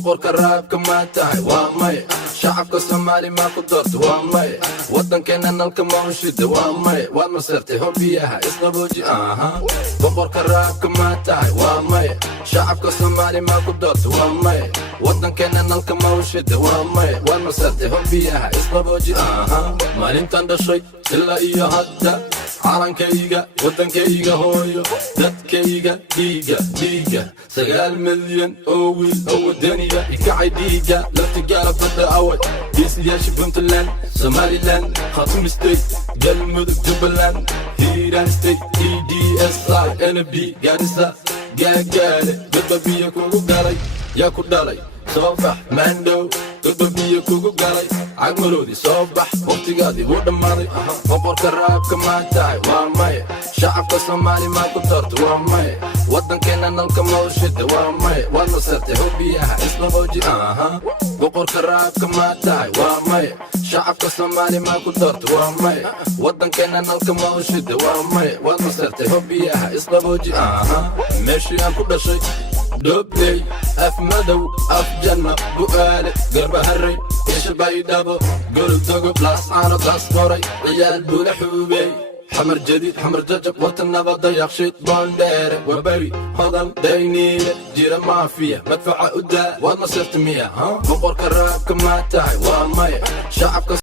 boqorka raabka maa tahay waa maya shacabka soomaali maa ku doorta waa maya waddankeena nalka ma u shida waa maya waad maseertay hobiyaha isqabooji boqorka raabka maa tahay waa maya shacabka soomaali maa ku doorta waa maya waddankeena nalka ma u shida waa maya waad maseertay hobiyaha isqabooji maalintan dhashay ilaa iyo hadda calankayga waddankayga hooyo dadkayga dhiiga 9 milyan oo wiil oo wadaniya ikacay dhiiga laftigaala badda away geesiyaasha puntland somaliland khatum state galmudug jubbaland hiiraan state EDSI NB gaarisa gaagaale dadba biyo kugu galay yaa ku dhalay soo bax maandhow dadba biyo kugu galay cagmaroodii soo bax waqtigaadii wuu dhammaaday boqorka raabka maa tahay waa maya shacabka soomaali maa ku doorta waa maya waddankeena nalka ma u shida waa maya waad maseertay hobiyaha isqabooji boqorka raabka maa tahay waa maya shacabka soomaali maa ku doorta waa maya waddankeena nalka ma u shida waa maya waad maseertay hobiyaha isqabooji meeshii aan ku dhashay دوبلي اف مدو اف جنة بقالي قرب هري ايش بايدابو قلب دوقب لاس عانا طاس قوري ريال بولا حوبي حمر جديد حمر ججب وطننا بضيق شيط بوندير وبري هضل دينيلة جيرا مافيا مدفع قدا واد ما صرت مية بقور كراب كما تاي وامايا شعبك